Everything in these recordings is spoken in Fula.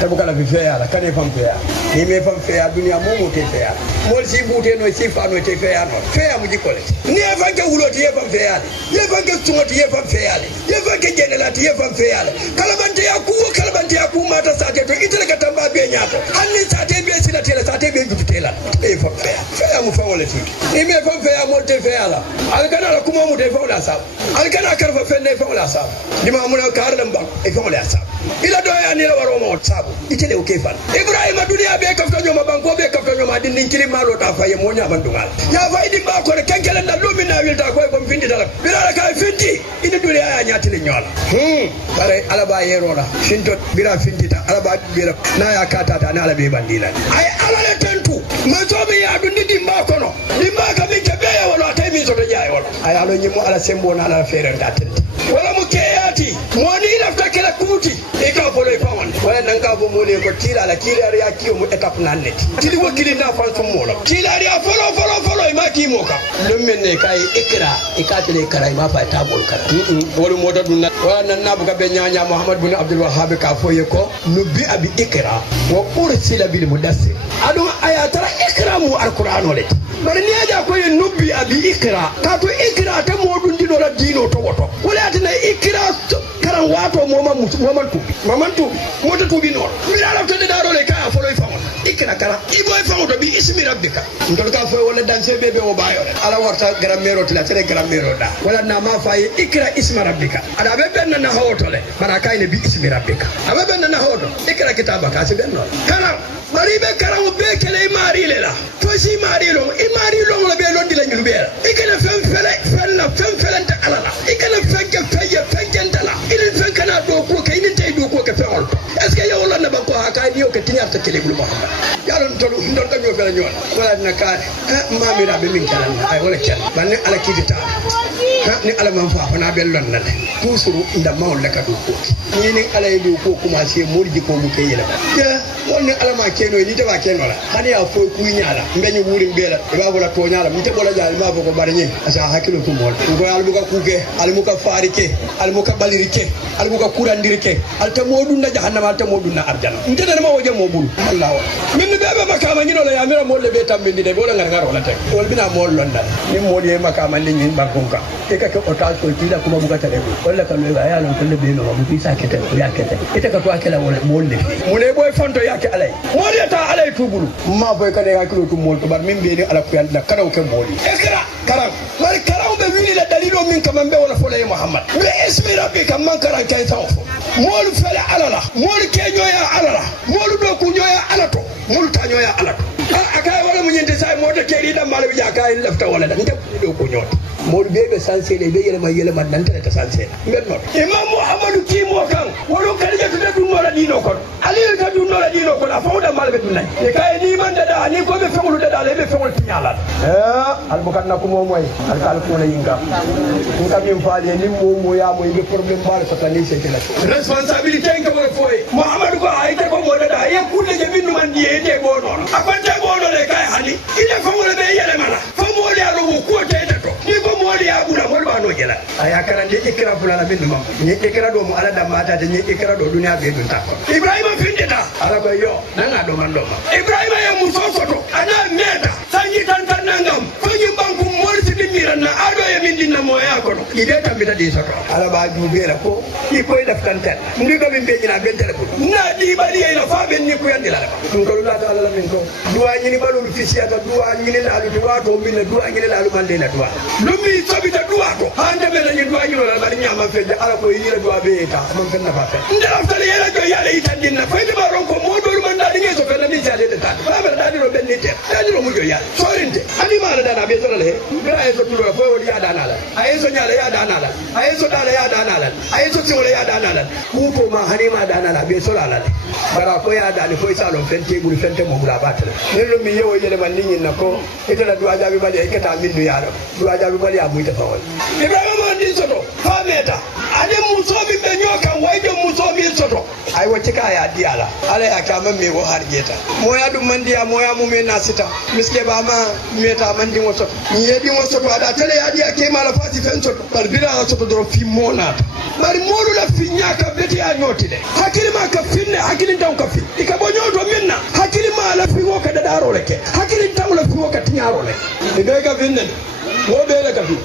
tabuka la fea la kane fam fea ni me fam fea dunia momo te fea mol si bute no si fa no te fea no fea mu jikole ni evanke wulo ti fam fea ye evanke tungo ti fam fea ye evanke genela ti fam fea kalabante ya ku mata sate to itele katamba be nyata hanni sate be sila tele sate be jutela e fam fea mu fa wala ti ni me fam fea mo te fea la alkana la kuma mu te fa wala sa alkana karfa fenne fa wala sa ni ma mun ka harlan ba e fa wala sa ila do ya ni la waro mo sabu itele o kefan ibrahima dunia be kafta nyoma banko be kafta nyoma din kili malo ta faye mo nya bandungal ya faidi ba ko kenkele na lumina wilta ko ko findi dala bila ka findi ina dunia ya nyati le nyola bare alaba yero la shinto bila findi ta alaba bila na ya kata ta na alabe bandila ay alale tentu mazobe ya dundi dimba kono dimba ka min kebe ya wala tay mi so to jaay wala ay alo nyimo ala sembo na ala fere ndatenti wala mu keyati moni lafta kala kuti e ka bolo e fawon wala nan ka bo moni ko tira la kila ya kiyo mu etap nanne tili wakili na fa so mola kila ya folo e ma ki mo ka dum men ne kay ikra e ka tele karay ma fa tabol kara wala moda dun wala nan na buka be nyaanya muhammad bin abdul wahhab ka foye ko nubbi abi ikra wa ursila bil mudassir adu ayatara ikra mu alquran wala bari ni aja ko nubbi abi ikra ka to ikra ta modun dino la dino to woto wala atina ikra karan wato mamantu mota tubi no mira la tede daro le ka folo ifamo ikra kara ibo ifamo to bi ismi rabbika ndol ka fo wala danse bebe o bayo ala warta gramero tila tere gramero da wala na ma fayi ikra isma rabbika ada be benna na hoto le bara kayne bi ismi rabbika abe benna na hoto ikra kitaba ka se benno kala bari be karam be kele mari le la to si mari lo la be londi la nyulu be ikela fem felente ala la ikela fenke la ilin fenkana do ko kay nin tay do ko ke feol est ce que yow la na ba ko ha ni o ke tinyar ta kele bulu muhammad yalon to ndon ko fela nyol wala na ka mamira be min kala ay wala ken banne ala kidita ni ala man fa na be lon na tusuru nda mawol la ka do ko ni ni ala do ko kuma se morji ko mu kayela ya wonni ala ma keno ni te ba keno la hani ya fo ku nyaala mbenyu wurin bela ba wala to nyaala mte bola jaal ma ko barñe asa hakilo to mol ko albu ka kuke almu ka farike almu ka balirike almu ka kurandirike alta modun na jahannama alta modun na arjana mte dana ma woje mo bulu allah min bebe makama ngino la yamira mol le betam bindi de bola ngar ngaro la tek wol bina mol londal ni mol ye makama le nyin bankunka e ka ko otal ko tida kuma buga tare ko wala kan le ya lon ko le be no bu bisa kete ko ya kete ite ka to akela wala mol le mo ne boy fanto yake alay mol ta alay tubulu ma boy ka de hakilo to mol to bar min be ni ala ko yalla kada ko moli ekra karam bari karam be wili la dalilo min kamambe wala folay muhammad be ismi rabbika man karan kay tawfo mol fele alala mol kenyo ya alala mol do ku nyoya alato mol ta nyoya alato akay wala mu nyinde say mota keri da malabi jaka en lafta wala dan do ko nyoti mol bebe sansele be yele man nan ta sansele benno imam muhammadu kimo kan wolo kalje to dum wala dino kon ali ta dum wala dino kon afawda malbe dum nay e kay ni man da ni ko be fengulu da le be fengul tinyala al bukan na ko moy al kal ko na yinga ngam yim faale ni mo ya moy be problème bal ko tani se kala responsabilité ko wala foy muhammadu ko ay ta ko mo da ye kulle je bindu man di e te bono akwante bono le kay hani ile fengul be yele mala famo le alo ko te to ni ko mo le abula mo ba no jela aya karande ikra fulana bindu mam ni ikra do mo ala da mata de ni ikra do dunya be dun ta ibrahima findita ala ko yo nanga do man do ibrahima ya muso soto ana meta sanyi tan nangam fanyi banku morsi dimiran na ado ya min dinna mo ya ko ide tambita di soto ala ba du bela ko ki koy def tantel ndi ko be beñina be telefon na di bali ila fa ben ni ko yandila dum ko la ta ala min ko duwa ni ni balum fisiyata duwa ni ni la duwa to min duwa ni la mande la duwa lumi sobita duwa to hande be la ni duwa ni la bari nyama fe ala ko yira duwa be ta man fe na fa fe ndara fa yela ko yala itandinna fa de baron ko mo do man da ni so fe na ni jade de ta ba be da di ro ben ni te da di ro mu jo ya sorinte ani mala dana be so le bira e so tulo fo wodi ya dana la ay so nyala ya dana la ay so dala ya dana la ay so tiwole ya dana la ku to ma hani ma dana la be so la la bara ko ya dani fo isa lo fente bul fente mo bula batale nelo mi yewo yele man ninyi nako ite la duwa jabi bali e keta mindu ya do duwa jabi bali ya muita fawol ibrahima man din soto fa meta ade muso bi be nyoka wayde muso min soto ay wacce ka ya di ala ya kama me wo harjeta moya dum mandiya moya mu me nasita miske ba ma meta mandi wo soto ni yedi wo soto ada tele ya di ke mala fati fen soto barbira soto do fi monata bari molu la fi nyaka beti a nyoti de hakili ma ka finne hakili taw ka fi ikabo nyoto minna hakili ma la fi wo ka daro leke hakili taw la fi wo ka tinyaro le e be ka finne wo be la ka fi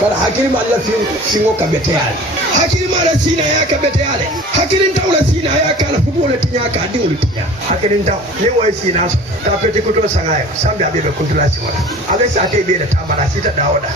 bara hakili ma la fi wo ka beti ale hakili ma la sina ya ka beti ale hakili taw la sina ya ka la fubo le tinya ka di wol tinya hakili taw le wo sina ka peti ko to sangaya sambe abe be kuntula si wala abe sa te be da tabara sita dawoda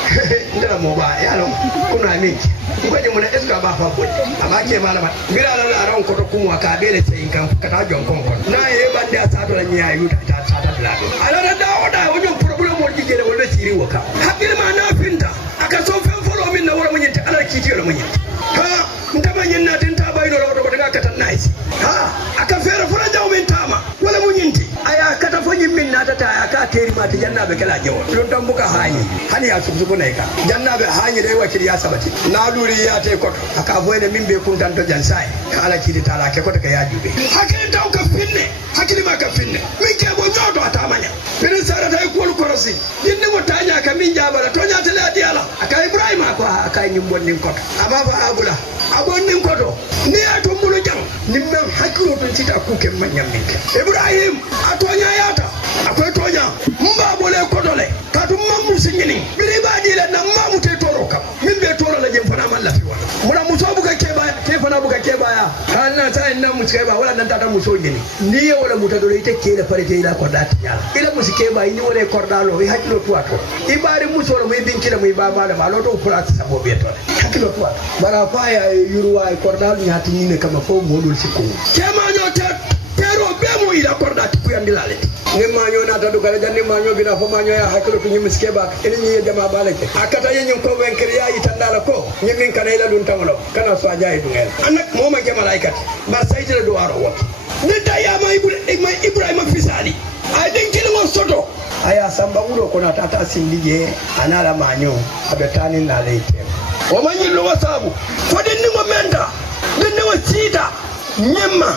ndara mo ba ya lo kuna miki ngoje mun eska ba fa ko amma ke malama bira la ran ko to kuma ka be le sai kan ka ta jon kon kon na ye bande asa to la nya yu ta blado ala da dawoda wonyo problem mo jige le wala siri waka hakili ma na finta aka so fen folo min na wala mun yinta ala kiti wala mun yinta ha ndama nyin na tin ta bayno lo to daga katan nice ha aka fere fura jaw min tama wala mun yinti aya kata fo nyimmin na tata aka teri ma ta janna be kala jawo don tan buka hani hani ya subsugo nay ka janna be hani dai wakil ya sabati na duri ya te ko aka boyne min be kun tan to jansai kala kidi tala ke ko ka ya jube hakili taw ka finne hakili ma ka finne min ke bo nyoto atamanya bin sara tay ko korosi dinne mo tanya ka min jabara to nyata la diala aka ibrahim ko aka nyimbon nin ko ama fa abula abon nin ko to ni ato mulu jam nimmen hakilo to cita ku ke manyam min ibrahim atonya yata akwai tonya mba bole kodole kadum mamu singini biri ba dile na mamu te toro kam min be toro la jem fana man lafi wala muna muso buka ke baya ke fana buka ke baya kana ta inna mu ke ba wala nan tata muso gini ni wala mutadoro ite ke la pare ke ila korda tinyala ila musike ba ni wala korda lo hakilo to ato ibari muso lo mai binkira mai baba da malo to fura ta sabo be to hakilo to ato bara fa ya yuruwa korda ni hatini ne kama fo modul sikko ke ma nyota pero be mo ila korda ku yandilale ne manyo na ta dugale janni manyo bina fo manyo ya hakilo to nyimi skeba eni nyi jama balake akata yenyin ko wen kriya itandala ko nyimin kana ila dun tangolo kana so ajaay dungel anak mo ma ke malaikat ba saytira do waro wo ne daya ma ibrahim fisali ay den kilo mo soto aya samba ulo kona tata sindige anala manyo abetani na leite o manyi lo wasabu fo den ni mo menda den ni mo sita nyemma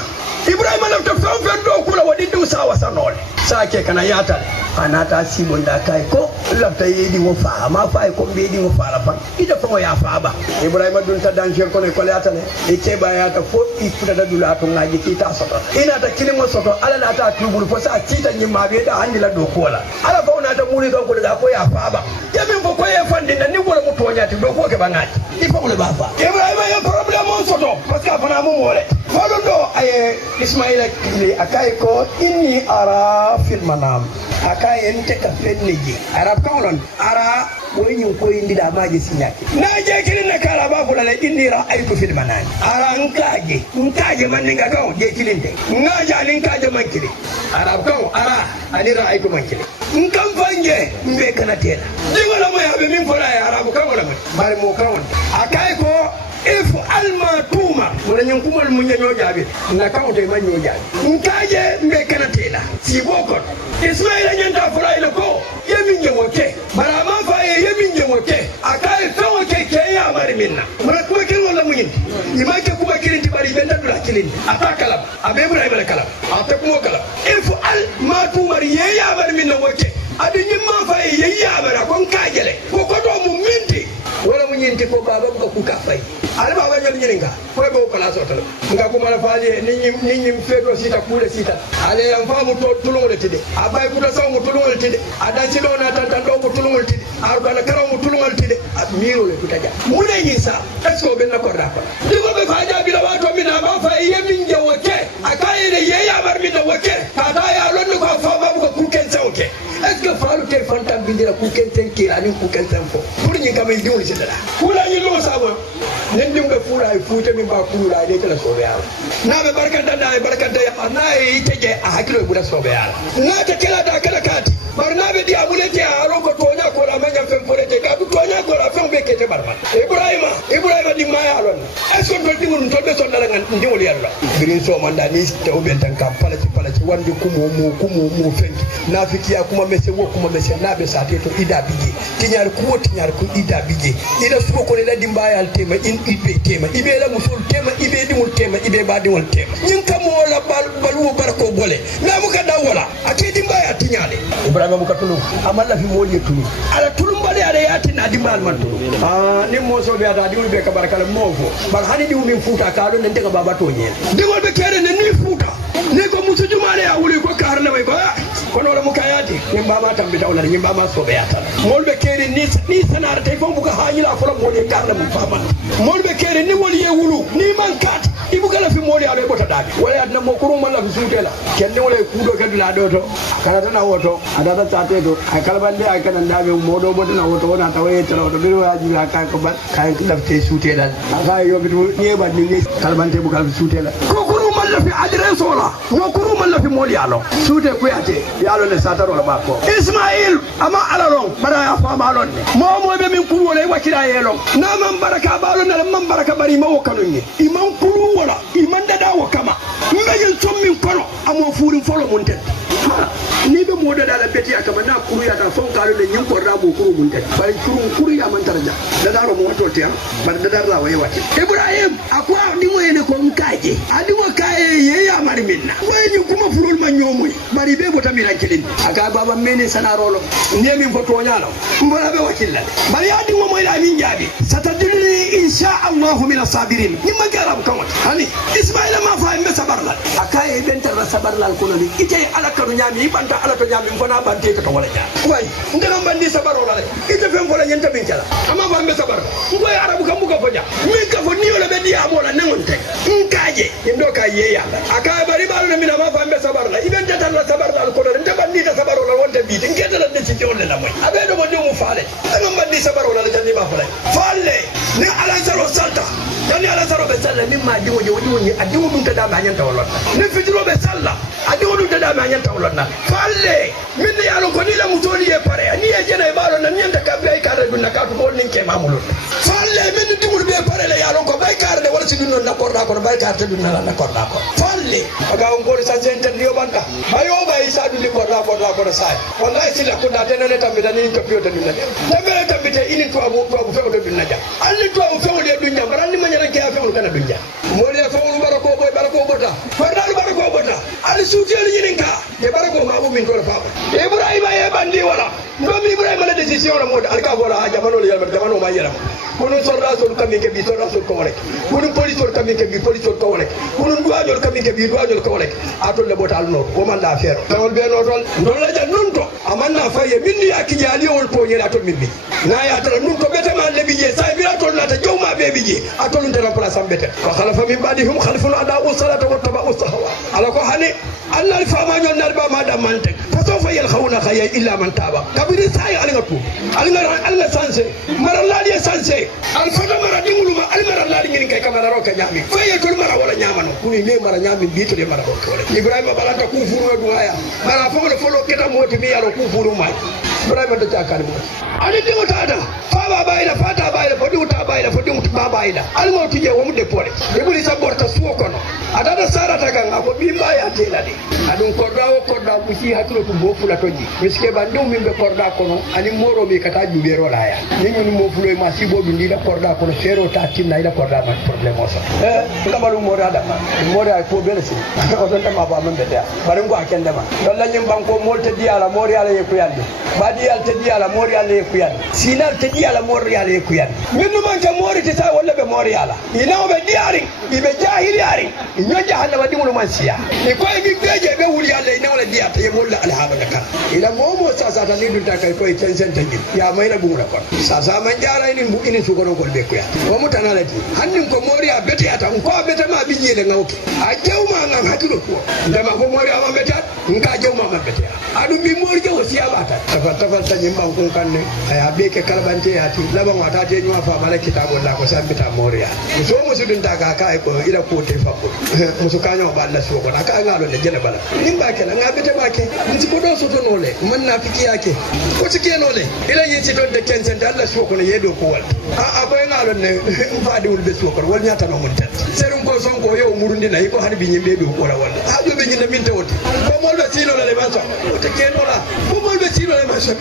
ibrahim lafta fen do kula wadi du sawa sanole sake kana yata anata sibon da kai ko lafta yedi wo fa ma fa ko be di wo fa la fa ida fa ya fa ba ibrahim dun ta danger ko ne ko yata ne e ke ba yata fo ifuta da dula to ngaji kita soto ina ta kilimo soto ala na ta tubul fo sa tita nyima be da handila do kola ala fa na ta muri kan ko da ko ya fa ba ya min fo ko e fandi na ni wala mu tonya ti do ko ke ba ngaji ifa wala ba fa ibrahim ya problem on soto parce que fa na mu mole fo do ay ismaila kili akai ko inni ara fil manam akai ente ka fenneji arab kawlon ara boyin ko indi da maji sinyaki na je kilin na kala ba fulale inni ra'aytu fil manam ara nkaje man ninga kaw je kilin de ngaja lin kaje man kili arab kaw ara ani ra'aytu man kili nkam fanje mbe kana tela dingola mo yabe min fola ya arab kawla bari mo kawon akai ko if alma tuma wala nyen kumal mu nyanyo jabe na kawte man nyo jabe nkaje mbe kana tela si boko ismaila nyanta fura ila ko yemin nyemoke bara ma fa yemin nyemoke akai fawo ke ya mari minna mara ko ke wala mu nyindi imake kuba kirinti bari benda dula kilin atakala abe ibrahim ala kala atakumo kala if alma tuma ya mari minna woke adi nyimma fa ya mara kon kajele ko ko do mu minti wala mu nyinti ko baba ko ku ka fay ala baba nyal nyiringa ko be ko la sotalo nga ko mala faaje ni feto sita kule sita ale am faamu to tulungol tide abay ku do saw mu tulungol tide adan ci do na tan do mu tulungol tide ar bala karaw mu tulungol tide miro le tutaja mu ne yisa esko ben ko rafa digo be faaja bi la wato mi na ba fa yemin je woke akaye ne ye ya bar mi do woke kata ya lonu ko fa ba ko ku ken sawke esko faalu te fantam bindira ku ken ten kila ni ku ken ten fo pour ni kam diwol ci dala kula ni lo sabo nen dimbe fura fuute mi ba kula de kala sobe yalla na be barkata na barkata ya na yi teje a hakilo bu da sobe yalla na ta kala da kala kati bar na be di abule ti a ro ko to nya ko ko la manya fem forete ka du tonya ko la fem be kete barma ibrahima di maya lon est-ce que do ngun to be so dala ngan ndi wol yalla birin so manda ni taw ben tan kam palaci wande kumo fenki nafikiya kuma mese wo kuma mese nabe sate to ida bije tinyar ko ida bije ida suko ko le dimbayal tema in ibe la musul tema ibe dimul tema ibe badimul tema nyin kam wala balu barko bole na muka dawala ake dimbaya tinyale ibrahima muka tulu amalla fi moli tulu ala tulum bale ala yati na dimbal man tulu ni mo so be ada diwul be ka barakala mofo bar hani diwul min futa ka don ndega baba to nyel diwul be kere ne ni futa ni ko musu jumale ya wuli ko karle way ko kono la mukayati nyimba ma tambi dawla nyimba ma so be yata molbe kere ni sanar tay fo buka hañila fo moli karle mu fama molbe kere ni woli ye wulu ni man kat ibuka la fi moli ala bota dabi wala adna mo kuru man la fi sutela kenne wala kudo kadula do to kala tan woto adata tate do ay kalbande ay kanan dabe modo bodo na woto wona tawaye tara woto biru waji ka ko ban kay lafte sutela aka yo bitu ni ba ni kalbante buka fi sutela ko kuru man la fi adresse wala mo kuru man la fi moli alo sute ko yate yalo le sataro la bako ismail ama alaron bara ya fama alon mo be min kuru wala wakira yelo na man baraka balon na man baraka bari ma wakano ni imam kuru wala iman dada wakama mbegen sommin kono amo furin folo mun tet ni be moda dala beti akama na kuru ya ta fon kalo le nyin korda bo kuru mun tet bari kuru ya man tarja dada ro mo to te bar dada la waye wati ibrahim akwa dimo yene ko nkaje adimo kaye ye ya mari minna waye kuma furul man nyomoy bari be bota mi rankilin aga baba mene sanarolo ne min foto nyalo mbara be wakilla bari adimo moy la min jabi satadulni insha Allah min as-sabirin nimma garab kan hani ismaila ma fa imbe sabarla akaye bentar sabarla kono ni ite alakaru nyami banta alato nyami fona bante to wala ja way ndegam bandi sabarola le ite fem fola nyenta bin kala ama fa imbe sabarla ngoy arabu kam buka foja min ka fo niyo le be dia mola nangonte nkaje ndo ka yeya akaye bari balu mina ma fa imbe sabarla ibenta tan la sabarla kono nda bandi ta sabarola wonte bi ngeta la de ci jolle la moy abe do mo demu faale ngam bandi sabarola le jandi ba faale faale ne ala zaro salta yani ala zaro be salla mimma diwo ni adiwo dum ta da ma nyanta wolon ne fitiro be salla adiwo dum ta da ma nyanta wolon na falle min ya lo ko ni la mutoli e pare ni e jena e balo na nyanta ka be ka da dun na ka to bol nin ke mamulo falle min diwo be pare le ya lo ko bay ka da wala ci dun na korda ko bay ka ta dun na korda ko falle aga on ko sa jenta dio banta bayo bay sa dun korda ko sai wallahi sila ko da tenane tambe da ni ko piota dun na tambe tambe te ini to abu fe do dun na ja alli to abu fe do dun ja barani ma nyara ke afa kana dun ja mo le fa wulu barako boy barako bota fardalu barako bota ali suuteli yininka e barako ma abu min ko fa ibrahima e bandi wala ndo mi ibrahima la decision la mod alka bola jamano le yalma jamano ma yela kono sorda so kam ke bi sorda so ko wala kono police so kam ke bi police so ko wala kono duajol kam ke bi duajol ko wala atol le bota alno o man la affaire tawol be no tol non la ja non to amanna faye minni akijali wol po nyela to minni na ya tara nun ko bete ma le bije sa bi atol na ta jawma be bije atol ndera place am bete ko khalafa min badihum khalfun ada'u salata wa taba'u sahwa ala ko hani Allah fama nyon narba ma da mantek fasofa yal khawna khaya illa man taba kabiri sai alinga tu alinga sanse mara ladi sanse al fada mara dingulu ma al mara ladi ngin kay kamara roka nyami faye ko mara wala nyamano kuni ne mara nyami bito de mara roka wala ibrahima balanta ku furu do haya mara folo keta moti mi yalo ku furu mai ibrahima da takar mo ali dingo tada faba bayda fata bayda fodi uta bayda fodi uta bayda al mo tije wo mu de pole de buli saborta suo kono adada sara takan ako bimba ya telade adun korda busi hakilo to bofula toji miske bandu mimbe korda kono ani moro be kata jube rola ya ningu mo fulo ma sibo bi ndila korda kono fero ta tinna ila korda ma problem oso ngamalu moro ada moro ay ko belesi o don ma ba man beda bare ngo akende ma don la nyim banko molte di ala mori ala ye kuyande badi al te di ala mori ala ye kuyande sinar te di ala mori ala ye kuyande minnu man ka mori te sa wala be mori ala ina be diari ibe jahili ari inyo jahannama dimulu man siya e ko mi beje be wuri Allah ina wala diya ta yemolla alhaba da kan ila momo sasa ta lidun ta kai koy tensen tangi ya mai na bungula kon sasa man jara ini bu ini su gono golbe ko ya o mutana lati hannin ko moriya bete ata ko bete ma binye da ngawki a jewma ngam hakilo ko ndama ko moriya ma bete nka jewma ma bete adu bi mori jewo siya bata tafal tan yimba ko kanne ay be ke kalbante ati laban wata te nyuma fa mala kitabulla ko sambita moriya so musu dun ta ga kai ko ila ko te fa ko musu kanyo ba Allah su ko na ka ngalo ne jele bala nimba kala nga bete ma yake ntiko do soto nole man na fiki yake ko tike nole ila yin ci to de kensen da Allah so ko ne yedo ko wal a ko ngalon ne faadi wul be so ko wal nyata no mun tat serum ko son ko yo murundi na ko hani bi nyimbe do ko la wal ha do be nyinda min tawti ko mol be tino le ma so o te kenola ko mol be tino le ma so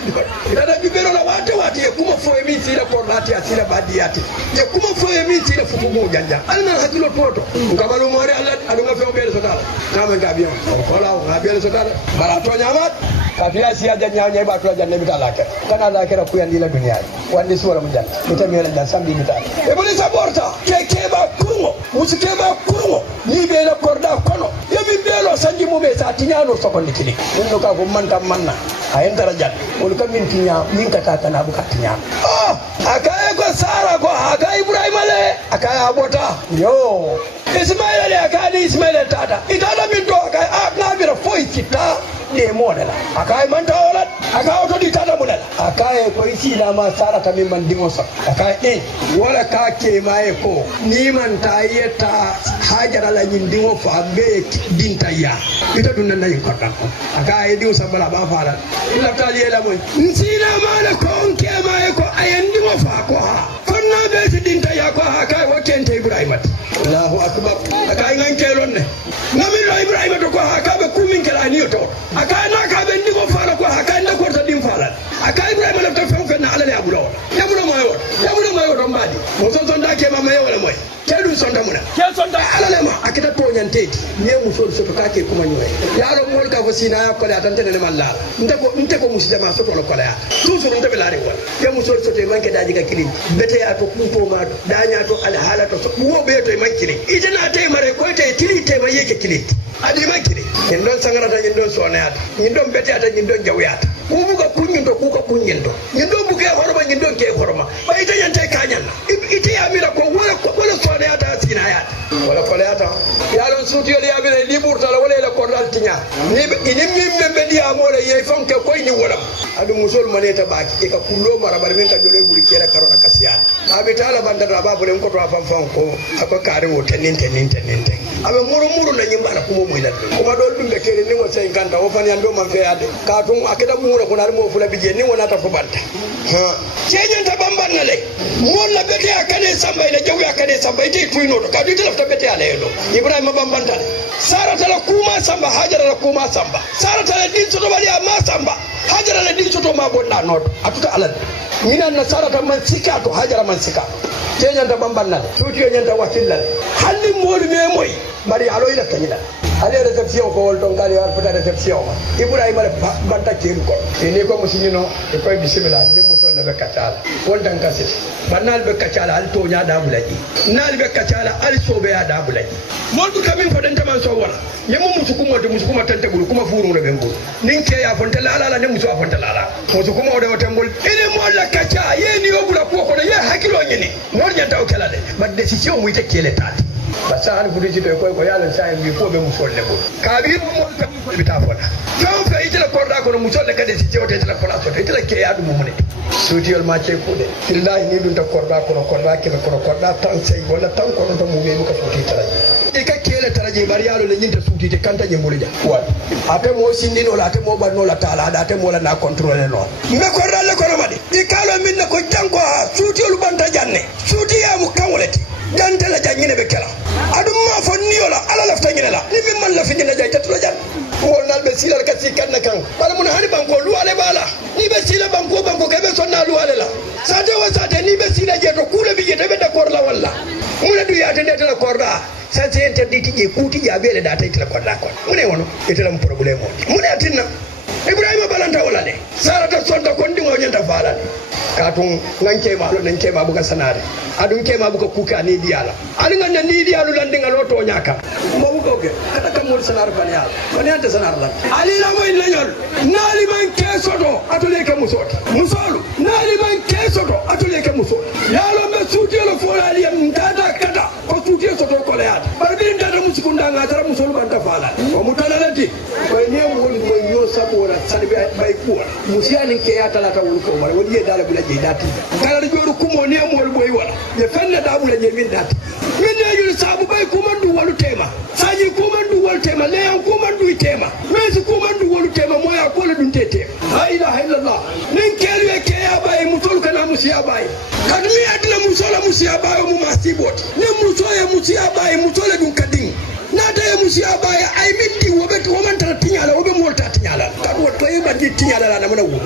ida da bibero la wate wate kuma fo e min tira ko lati asira badiyati e kuma fo e min tira fufu mo janja alna hakilo toto ngamalu more Allah adu nga fe be so dal kama gabion ko la gabion so dal bara to nyamat kafia siya janya nya ba to janne bita lake kana lake ra kuyandi la dunia wande suwara mun jan ita mi la sambi bita e boni saborta ke ba kungo musike ba kungo ni be la korda kono yabi belo sanji mu be sa tinyano sokondi kili nno ka ko manta manna ayen darajat wol kam min tinya min kata kana bu katinya akaya ko sara ko aka Ibrahim ale akaya abota yo Ismail ale akaya Ismail tata itala min do akaya na bira foi kita ne modela akay man tawolat aka auto di tata modela akay ko isi la ma sara tammi man dingo sa akay wala ka ke mai ko ni man tayeta hajara la nyin dingo fa be dinta ya ita dunna nayi ko tan akay diu sabala ba fara ila tali la moy nsina mala ko ke mai ko ayen dingo fa ko ha konna be dinta ya ko akay wakente Ibrahim Allahu akbar akay ngan kelon ne ngami Ibrahim to ko akabe kumin kala ni to akana ka be ndigo fala ko akana ko ta dim fala aka Ibrahim la ta fonka na ala ne abulo yabulo moyo to mbadi mo son da ke mama yo wala moy kedu son da muna ke son da ala ne ma akita to nyanteti ne mu so to ka ke kuma nyoy yaro mo ka fo sina ya ko la tan tene malla nte ko musida ma so to ko la toujours nte be la re wala ya mu so te manke daji ka kili bete ya to kumpo ma danya to al halata so wo be to mankili idana tay mare ko tay kili tay ma yeke kili adi makiri indon sangarata indon sonata indon betata indon jawyata kubuka kunyindo kuka kunyindo indon buke horoma indon ke horoma ba ita yante kanyana ita ya mira ko wala sonata sinayata wala kolata yalon suti yali abile liburta wala la kodal tinya ni mimme be dia mole ye fonke ko ni wala adu musul maneta baki ka kullo marabar men ka jole buri kera karona kasiyan abitala bandara babu len ko to afan ko akokare wo tenin abe muru na nyimbala ko mo ila kuma do dum be kere ni wo 50 o fan yando man fe ade ka tun akeda mura ko nar mo fula bije ni wona ta fo banta ha ceenyen ta bamban na le mo la bete akane samba ila jawi akane samba ite tuino to ka dite lafta bete ala yelo Ibrahim bamban ta sara tala kuma samba hajara la kuma samba sara tala din to bali amma samba hajara la din to ma bonna not atuta ala mina na sara ta man sika to hajara man sika ceenyen ta bamban na tuti nyen ta wakilla halli modu me moy bari alo ila tanyila ale reception ko wol ton kali war pata reception Ibrahim ala banta kelu ko ni ko musinino e ko bismillah ni muso la be kacala wol dan kasiti banal be kacala al to nya da bulaji nal be kacala al so be ya da bulaji mol bu kamin ko den taman so wala yemu musu kuma tante bulu kuma furu re bengol nin ke ya fonta la ala ne muso fonta la ala musu kuma o de tengol ene mol la kaca ye ni obula ko ko ye hakilo nyini mol nya taw kala de ba decision mu ite kele tati basa an fudi to ko yalla sai mi ko be musolle bo kabir mo tam ko bita fona don fa itela korda ko musolle kade si jewte itela kola so itela ke adu mo mone sutiyol ma ce ko de billahi ni dun ta korda ke ko korda tan sai wala tan ko to mo be ko suti tara e ka kele taraje bari yalo le nyinta suti te kanta je mulija wa ate mo sindi no la ate mo banno la tala ate mo la na contrôler no me korda le ko made di kalo minna ko janko ha sutiyol banta janne suti ya mu kawleti dante la jangine be kala adum ma fo niola ala lafta ngine la ni min man la fi ngine jay tatlo jan wol nal be silal ka sikan kan bala mun hani banko lu ale bala ni be sila banko ke be sonna lu ale la sate wa sate ni be sila je to kule bi je be d'accord la walla mun du ya tende tala korda sate interdit je kuti ya bele da tay tala korda ko mun e wono etela mo problème mun atinna Ibrahim balanta wala de sarata sonta kon dingo nyanta fala katun nanke ma lo nanke ma buka sanare adun ke ma buka kuka ni diala alin nan ni dialu lan dinga loto nyaka mo buka oke kata kam mo sanar baniya baniya ta sanar lan ali la mo inanyol nali man kesoto atole ke musolu nali man kesoto atole ke musolu yalo be sutiyolo fola ali mtata kata ko sutiyo soto ko leata barbin data musikunda ngata musolu banta fala o mutalalati ko ne mo yo sabo salbe bay kuwa musiani ke ya talata wulko wala wodi ye dala bula je dati kala joru kumo ne mo boy wala ye fenne da bula je min dati min ne yul sabu bay kumandu walu tema saji kumandu walu tema le an kumandu tema mes kumandu walu tema musiabai kadmi adna musola musiabai mu masiboti ne musoya musiabai musole dun kadin nata ya musiabai ay middi woman tara tinyala wobe molta tinyala kadu to yeba di tinyala na mana wu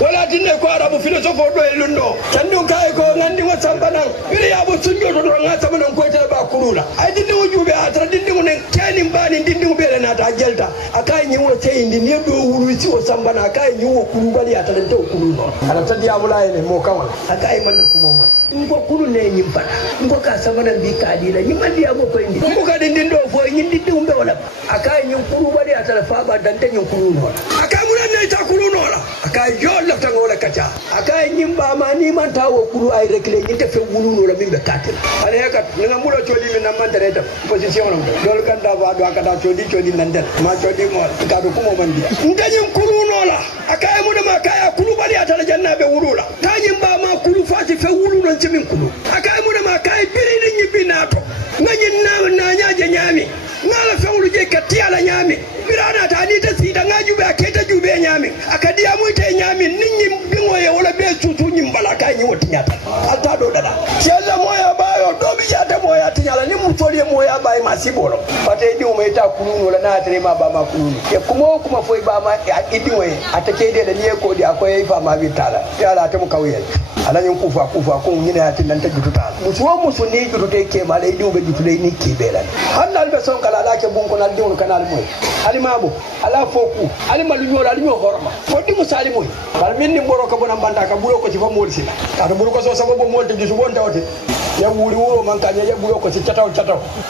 wala dinne ko arabu philosophe do e lundo tandun kay ko ngandi wa sambana biri ya bo sunjo to ngata mana ko tele ba kurula ay dinne wujube atra dinne mo nen kani mbani dinne mo bele nata jelta akai nyiwo cheindi ne do wulu ci o sambana akai nyiwo kulu bali atale to kulu no ala tadi abula ene mo kawal akai man ko mo ngo kulu ne nyimpata ngo ka sambana bi kadila nyimandi abo ko indi ngo ka din do fo nyindi dum be wala akai nyin kulu bali atale fa ba dante nyin kulu no akai mun ne ta kulu no la akai yo lafta ngola kacha akai nyimba ma ni man tawo kulu ay rekle nyinte fe wulu no la mimbe katel ale yakat nga mulo chodi min namman tereta position no dol kan da ba do akata chodi nan den ma chodi mo ka do ko mo man biya ndanyin kulu no la akai mun ma kaya kulu bali atale janna be wulu la kanyin ba ma kulu fati fe wulu no cimin kulu akai mun ma kai biri ni nyibi nato nganyin na nyaje nyami ngala fe wulu je katiala nyami birana ta ni ta sida ngajube aketa jube nyami akadia muite nyami ninyi bingoye wala be tutu nyimbala kanyi wotinyata alta do dada cheza moya bayo dobi yata moya tinyala ni mutoli moya bayi masibolo pate di umeta kulunu la na tere ma ba ma kulunu e kuma foi ba ma idinwe atake de ni ko di akoy fa ma bitala yala ta mu kawye ala nyin kufa ko nyine hatin nan ta jututa musu ni jutute ke ma le diube jutule ni ke bela hanal be son kala la ke bun ko na diun kanal moy alimabo ala foku alimalu nyola alinyo horma fodi musali moy bal minni mboro ko bona banda ka bulo ko ci fa molsi ta bulo ko so sababu molti gisu bon tawte ya wuri wuro man kanya ya bulo ko ci chataw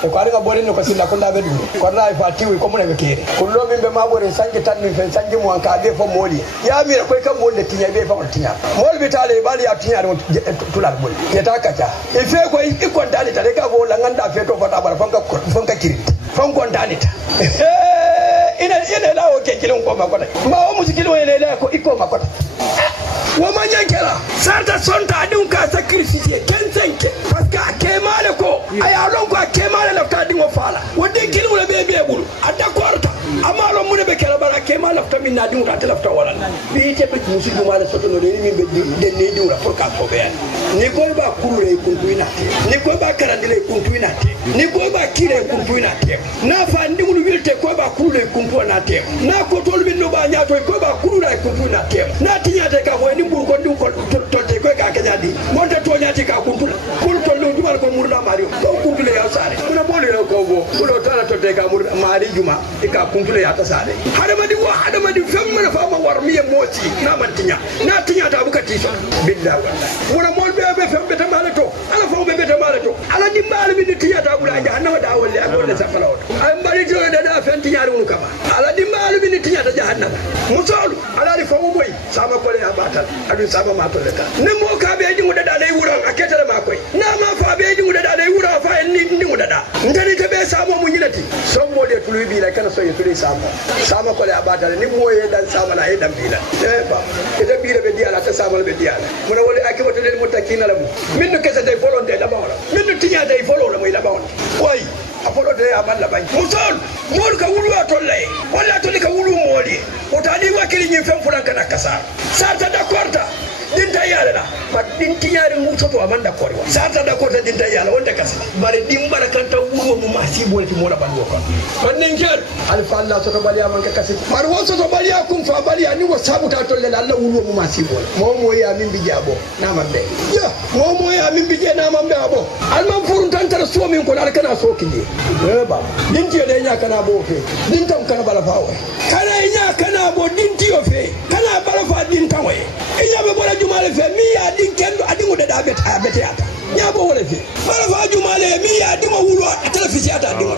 e ko ari ga bolen ko silla ko ndabe du ko ray fa tiwi ko mun be kere kullo min be mabore sanji tan min fen sanji mo an ka be fa moli ya mi ko kan molde tinya be fa tinya mol bi tale bali ya tinya tulal bol ya ta kacha e fe ko ikon dali tale ka go la nganda fe to fata bar fanka kiri fankon dali ta ina lawo ke kilin ko makota ma o musikilo ene la ko iko makota wa manyankela sarta sonta adun ka sacrifice kensenke paska kemale ko ayalon ko kemale la ta dingo fala wodi kilu le be bulu adda korta amalo mun be kala bara kemale la ta minna dingo ta lafta wala bi te be musiku mala soto no ni be de ne dingo pour ka ko be ni ko ba kurure kuntuina ni ko ba karandile kuntuina ni ko ba kire kuntuina na fa ndingu wilte ko ba kurure kuntuina na ko tol bin no ba nyaato ko ba kurure kuntuina na tinyate ka ko ni bur ko ndu ko tolte ko ka kanyadi monte to nyati ka kuntula kul to lu jumal ko murda mario ko kuntule ya sare kuna bole ko bo kulo tala tolte ka murda mari juma ka kuntule ya ta sare hadama di femma fa ma war miye moti na mantinya na tinya ta buka tiso bidda muna mol be fembe ta malato ala fa be ta malato ala di mal bi tinya ta bula jahannama da walle ak wala safala ay mbari to da fenti ñaari wonu kama ala di mal bi tinya ta jahannama musolu ala di fa mo boy sama ko le abatal adu sama ma to leta ne mo ka be di muda da lay wuro aketale ma koy na ma fa be di muda da lay wuro fa en ni muda da ndani te be sama mu ñilati so mo de tulu bi la kana so ye tulu sama ko le abatal ni mo ye dan sama la e dam bi la e ba ite bi le be di ala ta sama le be di ala mo na wole akibatu del mutakina la mu min no kessa day volonté la bawla min no tinya day volo la moy la bawla koy apolo de aballa bañ musol mol ka wulu atolle wala to ka wulu moli o tani wakili ñi fem fulan kana kasa sarta d'accordta dinta yala la ba dinti yari mu soto amanda ko wa sarta d'accordta dinta yala wonde kasa bare dimbara kanta wulu mu masibo ti mola ban ko ban ninkel alfa Allah soto baliya man ka kasi mar wo soto baliya kum fa baliya ni wo sabuta tolle Allah wulu mu masibo mo ya min bi jabo na mambe ya mo ya min bi je na mambe abo alman furun tantara so min ko dal kana so kinde ba dinti de nya kana bo fe dintam kana bala fawo kana nya kana bo dinti o fe kana bala fa dintam we nya be bola jumale fe mi ya din kendo adingo de da bete ata nya bo wala fe bala fa jumale mi ya dimo wulo telefisi ata dimo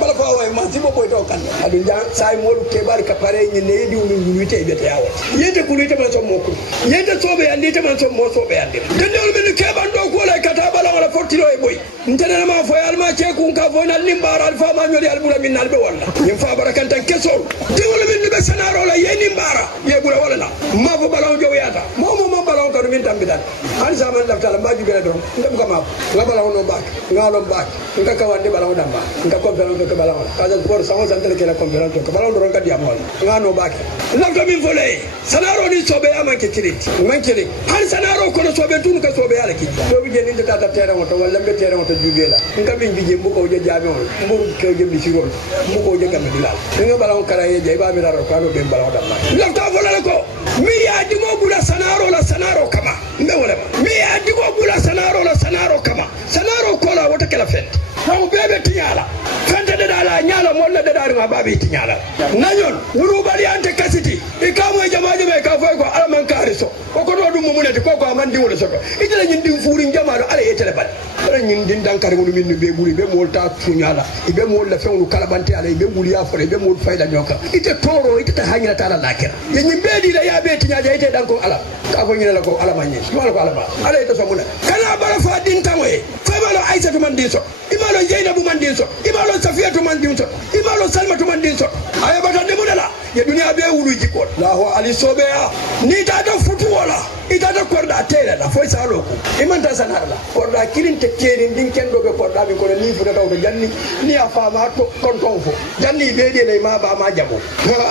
bala fa way ma sibo boy to kan adu jan say modu ke bar ka pare ni ne di wulu wulute bete yawo yete kulute man so mokku yete sobe andi te man so mo sobe andi dendol be ke bando ko la kata bala wala fortilo e boy ntene ma fo alma ke kun ka fo na limbar alfa ma nyori albula min nalbe wala nim fa barakantan kesol dewol min be sanaro la yeni mbara ye bula wala na ma fo balaw jow yata mo balon ka min tambidan han zaman lafta la maju bela don ngam kama ngabala wono bak ngalom bak nga kawande bala damba nga conférence ko bala kaza sport sama santere kala conférence ko bala don ka diamol ngano bak lafta min volé sanaro ni sobe amanke kirit mankere han sanaro ko no sobe tun ka sobe ala ki do bi jeni tata tere woto wala mbe tere woto jugela nga min bije mbuko je jaabe on mburu ko je bi sirol mbuko je kam dilal nga bala kara ye je ba mi daro ko no be bala damba lafta volé ko mi ya dimo bula sanaro kama mbe wala mi ya dimo bula sanaro kama sanaro ko la wota kala fen taw bebe tinyala fente de dala nyala molla de dala babi tinyala nanyon wuru bali ante kasiti ikamu jamaaje be ka fay ko alman kariso ko ko do dum munete ko amandi wala soko itela nyindi fuuri jamaado ala yetele bal ala nyindi dankari wonu min be buri be molta tunyala ibe molla fewnu kala bante ala ibe buri ya fore be mol fayda nyoka ite toro ite ta hanyira tala lakira ye nyimbe di la ya be tinyaaje ite danko ala ka ko nyina la ko ala manyi wala ko ala ba ala ite so muna kana bara fa din tamoy famalo aisatu man diso imalo Zainabu man dinso imalo Safiyatu man dinso imalo Salmatu man dinso aya bata de mudala ye dunia be wulu jikko lahu ali sobe ya ni ta da futu wala ita da korda tele la foi salo ko imanta sanarla korda kirin te kerin din kendo be korda bi ko ni fu da taw janni ni afa ma to konton fo janni be de lay ma ba ma jabo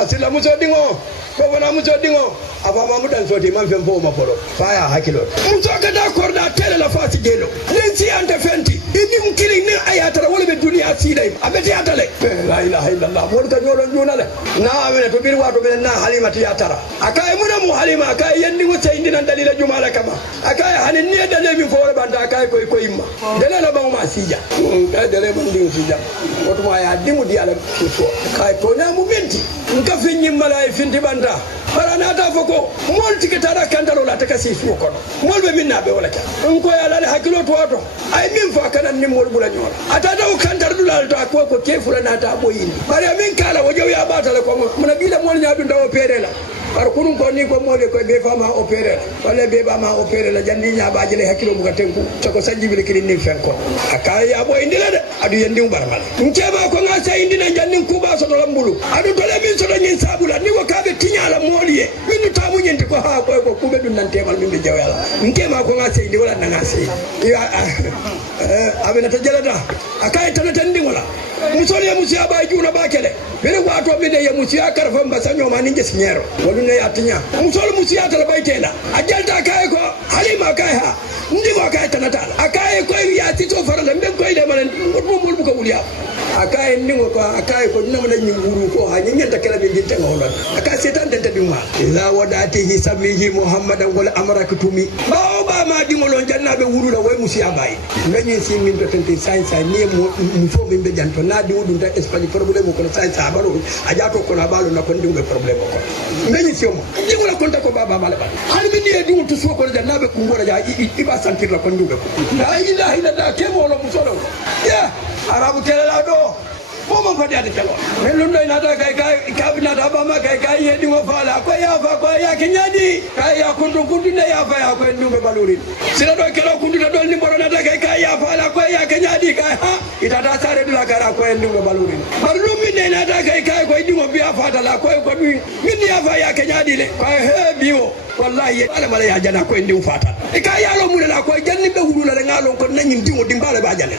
asila muso dingo ko wona muso dingo afa ma mudan soti man fen fo ma folo faya hakilo muso ka da korda tele la fati gelo len si ante fenti idin kirin ni ayatara wala be dunia sidai abeti atale la ilaha illallah mo ta jolo junale na amene to bir wato be na halimati yatara akai muna mu halima akai yandi mo sai ndinan dalila jumala kama akai hanin ni dale bi fo banda akai ko imma dale la ba ma sija dale ban di sija wato ma ya dimu di ala ko kai to na mu menti nka finni malai finti banda barana ta foko mol tiketara kandalo la takasi fu ko mol be minna be wala ka ko ya la hakilo to wato ay min fa kana ni mol bula nyola atata o kandar dulal to ko ke fulana ta boyini bari min kala wajo ya batale ko mun bila mol nyaadu ndaw perela par kunun ko ni ko mole ko be fama opéré wala be ba ma opéré la jandi nya ba jele hakilo bu ka tenku to ko sanji bi kirin ni fen ko akay ya boy ndila de adu yendi barmal nkeba ko nga say ndina jandi ku ba so do lambulu adu dole bi so do nyin sabula ni ko kabe tinyala moliye min tamu nyenti ko ha ko ku be dun nan temal min be jawala nkema ko nga say ndi wala nga say ya abena ta jelata akay tan tan ndi wala musoli musia ba juna ba kele bere wato be de musia karfa mbasa nyoma ninje sinyero ne atinya musol musia tala baitela ajalta kay ko halima kay ha ndi ko kay tanata akay ko ya tito farala mbe ko ile malen mul bu ko wuliya akay ndi ko akay ko nama la nyinguru ko ha nyenta kala be jitte ngolon akay setan tente bi ma la wadatihi samihi muhammadan wal amrakatumi ba ma di molon jannabe wuru la way musia bay ngani si min to tente sai ni mo fo be be janto na di wudun ta espagne problème ko sai sa baro ajato ko na balo na ko ndi be problème ko ngani si mo di wala konta ko baba mala ba hal bi ni di wutu so ko jannabe ko ngora ja iba sentir la ko ndi ko la ilaha illa ke mo lo musolo ya arabu kala la do mo fadi ade kala men lundo ina da kai kabina da ba ma kai yedi mo fala ko ya fa ko ya kinyadi kai ya kundu ne ya fa ya ko ndumbe baluri sira do kala kundu da dol ni mboro na da kai ya fala ko ya kinyadi kai ha ita da sare dula gara ko ndumbe baluri barlu min ne na da kai ko ndimo biya fata la ko min ya fa ya kinyadi le ko he biwo wallahi ala mala ya jana ko ndim fata e ka yalo mu la ko janni be wulu la ngalo ko nanyi ndimo dimbale ba jale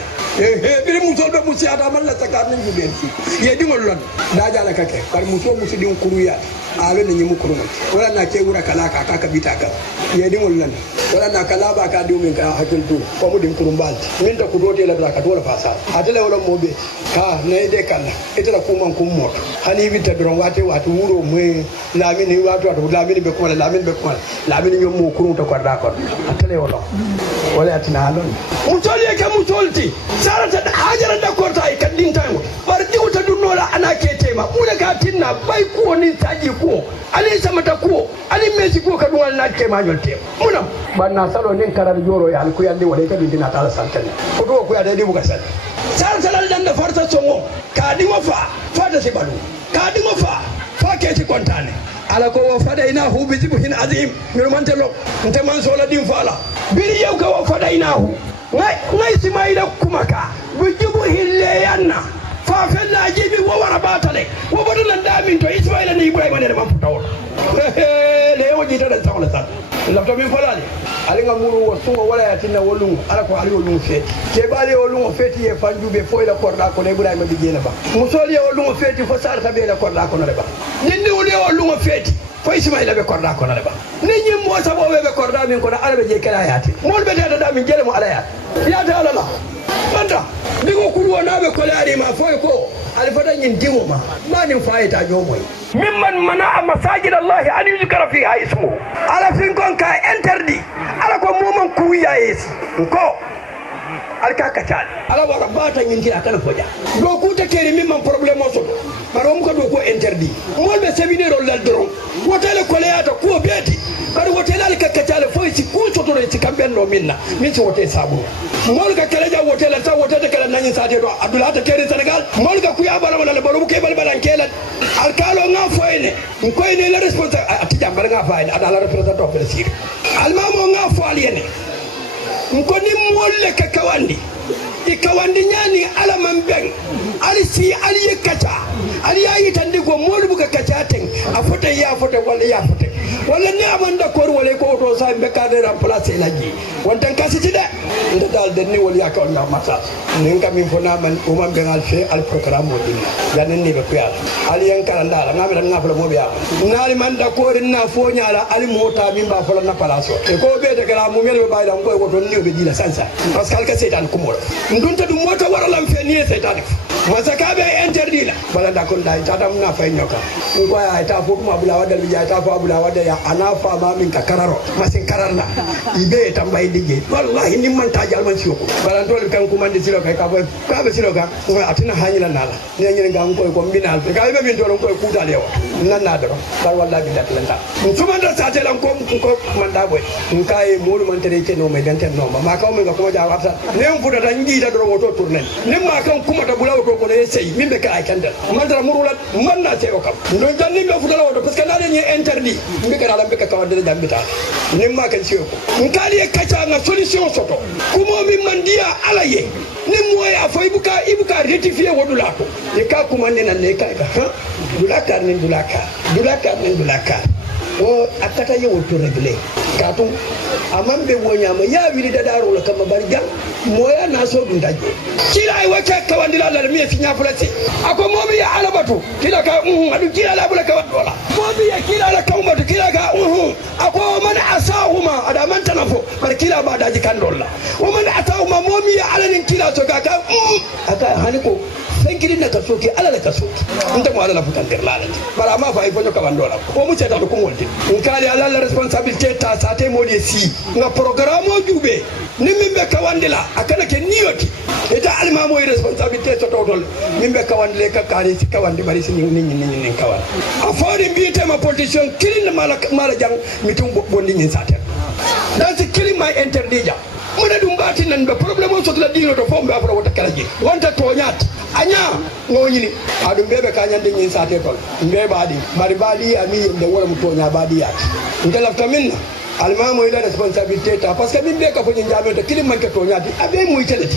biri muso be musi ada man la sakar ni bensi ye dingol lon da jala kake par muso musi din kuruya alo ni nyimu kuruma wala na ke gura kala ka ka bita ka ye dingol lon wala na kala ba ka diu min ka hakil tu ko mu din kurumbal min ta ku dote la bla ka dola fasa atele wala mobe ka ne de kala itala kuma kum mo hani bita dron wate wuro mu lamini wato lamini be ko lamini be ko lamini nyom mo kurun ta ko da ko atele wala atina halon mutoli ke mutolti sarata hajara da korta ay kadin tango bar diwta dunnola ana ketema muna ka tinna bay ko ni taji ko ali samata ko ali mesi ko kadungal na kema nyolte muna banna salo nin karar joro ya alku yande wala kadin dina tala santane ko do ko ya dai buga sal sal dan da farta songo ka di wafa fata si balu ka di wafa fa ke ti kontane ala ko wafadainahu bi zibhin azim min mantelo nte man sola dim fala biri yow ka wafadainahu ngay simayla kumaka bi zibhin leyanna fa fella jibi wo wara batale wo bodon damin to ismaila ni ibrahima ne man futawo le woji tada sama wala tan la to min falali ali nga muru wo sungo wala yatina wolungo ala ko ali wolungo feti ke bale wolungo feti e fanjube fo ila korda ko ne ibrahima bi jena ba musoli e wolungo feti fo sar tabe la korda ko ne ba nindi wole wolungo feti fo ismaila be korda ko ne ba ni nyim mo sabo be korda min ko na ala be je kala yati mol be da min jele mo ala yati ya ta ala la anta digo kulwa nabe ko laari ma fo ko alfata nyin dingo ma manin fayita jomoy mimman mana masajid allah an yuzkara fiha ismu ala fin kon ka interdit ala ko momon kuya yes ko alka kacal ala wara bata nyin kila kana foja do ku te keri mimman problème o soto parom ko do ko interdit molbe séminaire lal dron wotale ko leata ko beti kadi wotale alka kacal fo ci ku soto re ci kamben no minna min ci wote sabu mol ka kala ja wotale ta wotale kala nani sate do abdullah ta keri senegal mol ka kuya bala wala balo ke bal balan kela alkalo nga foyne ko ene la responsable atijam bala nga fayne ada la représentant of the city almamo nga fo aliene ko ni molle ka kawandi e kawandi nyani ala mambeng ali si ali kacha ali ayi tandi ko molu buka kacha ten a fota ya fota wala ne amanda kor wala ko to sa be ka de remplacer laji wontan kasiti de nda dal de ni wala ka on massa nin kam min fona man o man bengal fe al programme o dinna yanen ni be ko ali yan karanda la ngam dan ngafla mo be ya nali man da kor na fo nyala ali mota min ba fola na palaso e ko be de kala mo mel be bayda ko to ni be dila sansa parce que al ka setan ko mo ndunta du mota waralam fe ni setan masaka be interdit la bala da kon dai tata na fay nyoka ko ya ta fo kuma bula wadal bi ya ta fo bula wadal ya ana fa ma min ka kararo masin kararna ibe tambay dige wallahi ni man ta jal man sioko bala dol kan kuma ndi silo kay ka be silo ka atina hanyila nala ne ngi ngam ko mbinal ka be min dol ko kuta lewa nan na do bar wallahi bi dat lanta suma da sa te lan ko man da boy kay molu man tere ke no me ganten no ma ka mo ko ja wata ne fuda da ngi da do woto tournen ne ma kan kuma da bula woto ko ne sey min be kala kandal man dara murulat man na sey o kam don janni be fuda woto parce que na ni interdit mbi ka lambe ka kawande da mbita ne ma kan sey ko nkali e kacha na solution soto kuma mi mandia alaye ne moya fo ibuka rectifier wodula ko e ka kuma ne nan ne ka dulaka o akata ye woto regle kato amambe wonyama ya wili da daro la kama barga moya na so dundaje kila ai wake kawandila la mi finya fulati ako momi ya alabatu kila ka adu kila la bula kawandola momi ya kila la kawmatu kila ka ako man asahuma ada man tanafo bar kila ba daji kandolla o man atahuma momi ya alanin kila so ka aka haniko sankirin da kaso ke alala kaso inta mo alala fukan der lalati bara ma fa ifo ka bandola ko mu ceta ko molde in kali alala responsabilité ta sate modi si nga programme jube ni mimbe ka wandila akana ke niyoti eta alma moy responsabilité to totol mimbe ka wandile ka kali si ka wandi bari si ni ka wal afori mbite ma politician kilin mala jang mitum bondi ni sate dan si kilin ma interdija mona dum bati nan be problème o sotla dino to fombe afro wata kalaji wonta to nyat anya ngonyini adum bebe ka nyande nyin sate tol mbe badi bari badi ami yende wala muto nya badi ya ngala taminna almamo ila responsabilité ta parce que bimbe ka fo njame to kilim man ka to nyati abe mu itelati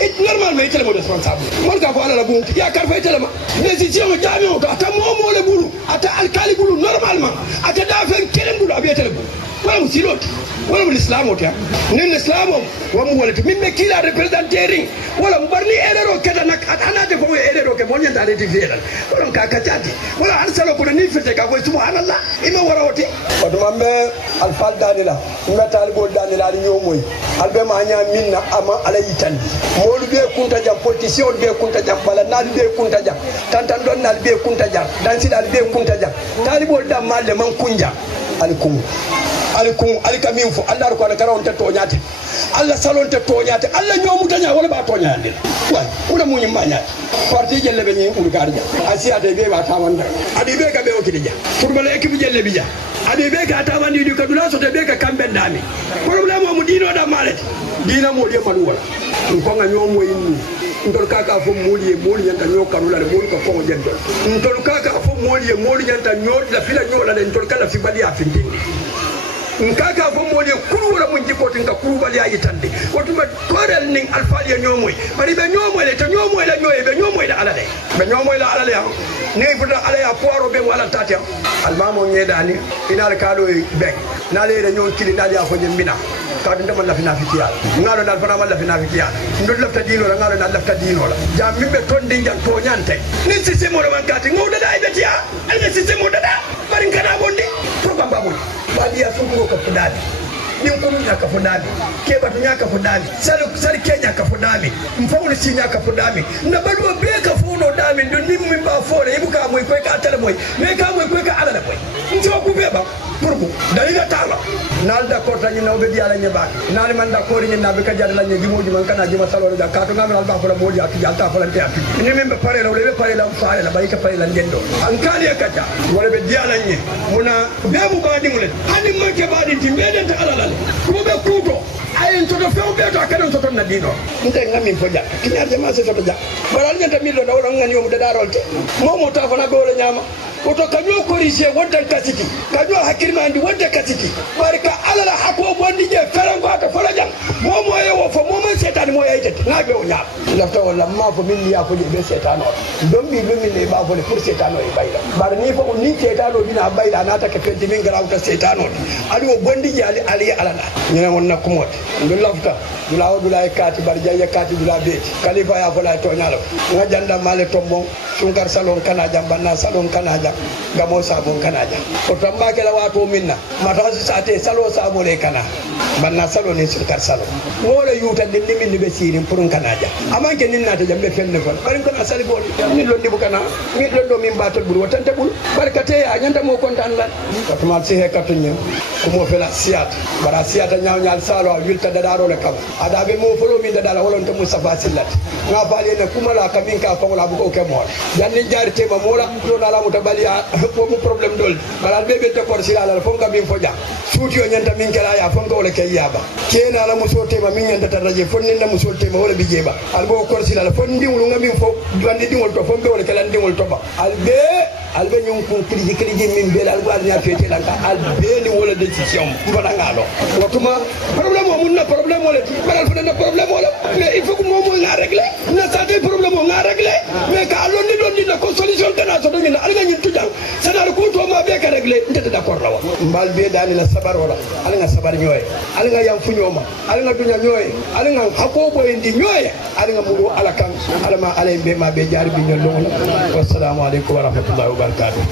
it normal mais itele mo responsable mon ka fo ala la bunti ya kar fa itele ma décision jami o ta mo le bulu ata alkali bulu normalement ata da fen kilim bulu abe itele bulu wala musiloti wala l'islam o ta nin l'islam wa mu wala min be kila representering wala mbarni erero keda nak atana de fo erero ke mo nyanda de fiera wala ka kachati wala arsalo ko ni fete ka ko subhanallah ima wara wote wato mambe alfal danila nga talibol danila ni yomoy albe ma nya minna ama alayi tandi molu be kunta jam politicien be kunta jam bala nal be kunta jam tantan don nal be kunta jam dan sidal be kunta jam talibol dam malle man kunja alikum alikamin fo Allah ko na karawon ta toñate Allah salon ta toñate Allah ñomu tanya wala ba toñande way una muñu maña parti jelle be ñi ul garja asiya de be ba ta wanda adi be ka be o kidija football équipe jelle bi ja adi be ka ta wandi du kadula so de be ka kambe ndami problème mo dino da malati dina mo de malu wala ko nga ñomo yinni ndol kaka fo moli nyanta nyokarula le moli ko ko jendo ndol kaka fo moli nyanta nyol la fila nyola le ndol kala fi bali afindi nkaka fo mo le kuru wala mun jiko tin ka kuru bali ayi tande wotuma korel ning alfaali ya nyomoy bari be nyomoy le to nyomoy la nyoy be nyomoy la alale be nyomoy la alale ne futa ala ya poaro be wala tati almamo nyedani inal kado be nale re nyon kili dal ya fo jembina kadu ndama la fina fikiya ngalo dal fana la fina fikiya ndol lafta dino la ngalo dal lafta dino la jam mimbe tondi jang to nyante ni système o man kati ngawda da ibetiya alga système o dada bari kana bondi programme babul badi ya sungo ko fudani nin kunu nyaka fudani ke batu nyaka fudani sari kenya ka fudani mfawul si nyaka fudani na badu be ka funo dami ndo nimmi ba fore ibuka moy ko ka tele moy me ka moy ko ka ala moy nto ku be ba purbu dalila tala nal da ko tani no be diala nyeba nal man da ko ni na be ka jadala nyi jimoji man kana jima salo da ka to ngamal al ba ko la modi ati jalta ko la te ati ni membe pare la le pare la faale la bay ka pare la ngendo an kali ka ta wala be diala nyi muna be mu ba di mule hani man ke ba di timbe ta ala la ko be kuto ayen to fe be to akana to na dino nte ngami foja kinya jama se to ja baral nyanta millo da wala ngani o da darolte momo ta fana be wala nyama oto kanyo korise wonta kasiti kanyo hakirmandi wonta kasiti barka alala hako bondi je ferango ata falajan momo e wo fo momo setan mo yaytete ngabe o nyaab lafta wala ma fo min ya fo be setano dombi lumi le ba fo le pour setano e bayla bar ni fo ni setano dina bayla na ta ke penti min garawta setano ali o bondi je ali alala nyina mon nakumot ngol lafta dula o dula e kati bar jaya kati dula be khalifa ya fo la to nyalo ngajanda male tombo sunkar salon kana jambanna salon kana gamo sabon kanaja o tamba kala wato minna mata sate salo sabo le kana banna salo ne sirkar salo wala yuta din min be sirin purun kanaja amanke ninna ta jambe fenne fon bari kana sali bol ni londi bu kana mi londo min batal bur wotante bul barkate ya nyanda mo kontan lan to mal si he katunye ko mo fela siat bara siata nyaaw nyaal salo yulta dadaro le kam ada be mo folo min dadala wolonto mustafa sillat nga faale ne kumala kamin ka fongola bu ko ke mo janni jarite ma mola do dala mutabali ko mu problème dol balal bebe to ko sila la fonga bin foja suti o nyanta min kala ya fonga wala kay yaba kena la muso tema min nyanta taraje fonni na muso tema wala bijeba albo ko sila la fondi wulu ngam fo dandi dingol to fombe wala kala dingol to ba albe nyum ko kriji min bel albo alnya fete la ka albe ni wala décision mbana ngalo watuma problème o munna problème wala balal fo na problème wala mais il faut que momo nga régler na sa des problème nga régler mais ka londi na ko solution tana so do ni alga nyin tujang sadar ko to ma be ka régler ndete d'accord la wa mbal be dani la sabar wala alga sabar nyoy alga yam fu nyoma alga dunya nyoy alga hako boy ndi nyoy alga mugo alakan alama alay be ma be jaar bi nyol wassalamu alaikum wa rahmatullahi wa barakatuh